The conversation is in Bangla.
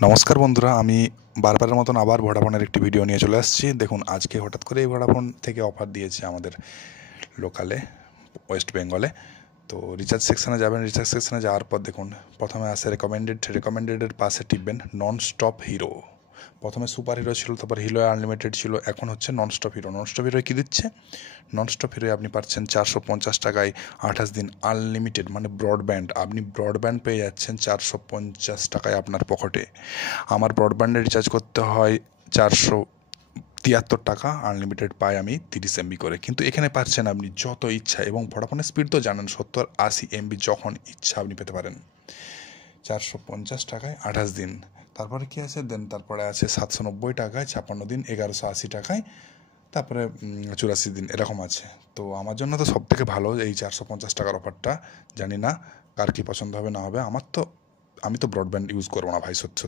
নমস্কার বন্ধুরা, আমি বারবারের মতন আবার ভোডাফোনের একটি ভিডিও নিয়ে চলে আসছি। দেখুন, আজকে হঠাৎ করে এই ভোডাফোন থেকে অফার দিয়েছে আমাদের লোকালে, ওয়েস্ট বেঙ্গলে। তো রিচার্জ সেকশানে যাবেন, রিচার্জ সেকশানে যাওয়ার পর দেখুন প্রথমে আসে রেকমেন্ডেডের পাশে টিপবেন নন স্টপ হিরো। প্রথমে সুপার হিরো ছিল, তারপর হিরো আনলিমিটেড ছিল, এখন হচ্ছে non stop hero. Non stop হিরোয় কী দিচ্ছে? নন স্টপ হিরোয় আপনি পাচ্ছেন 450 টাকায় 28 দিন আনলিমিটেড, মানে ব্রডব্যান্ড। আপনি ব্রডব্যান্ড পেয়ে যাচ্ছেন 450 টাকায় আপনার পকেটে। আমার ব্রডব্যান্ডে রিচার্জ করতে হয় 473 টাকা, আনলিমিটেড পাই আমি 30 MB করে। কিন্তু এখানে পাচ্ছেন আপনি যত ইচ্ছা, এবং ভোডাফোনের স্পিড তো জানেন, 70-80 MB যখন ইচ্ছা আপনি পেতে পারেন 450 টাকায় 28 দিন। তারপরে কী আছে তারপরে আছে 790 টাকায় 56 দিন, 1180 টাকায় তারপরে 84 দিন, এরকম আছে। তো আমার জন্য তো সব থেকে ভালো এই 450 টাকার অফারটা। জানি না কার কী পছন্দ হবে না হবে, আমি তো ব্রডব্যান্ড ইউজ করবো না ভাই, সত্যি।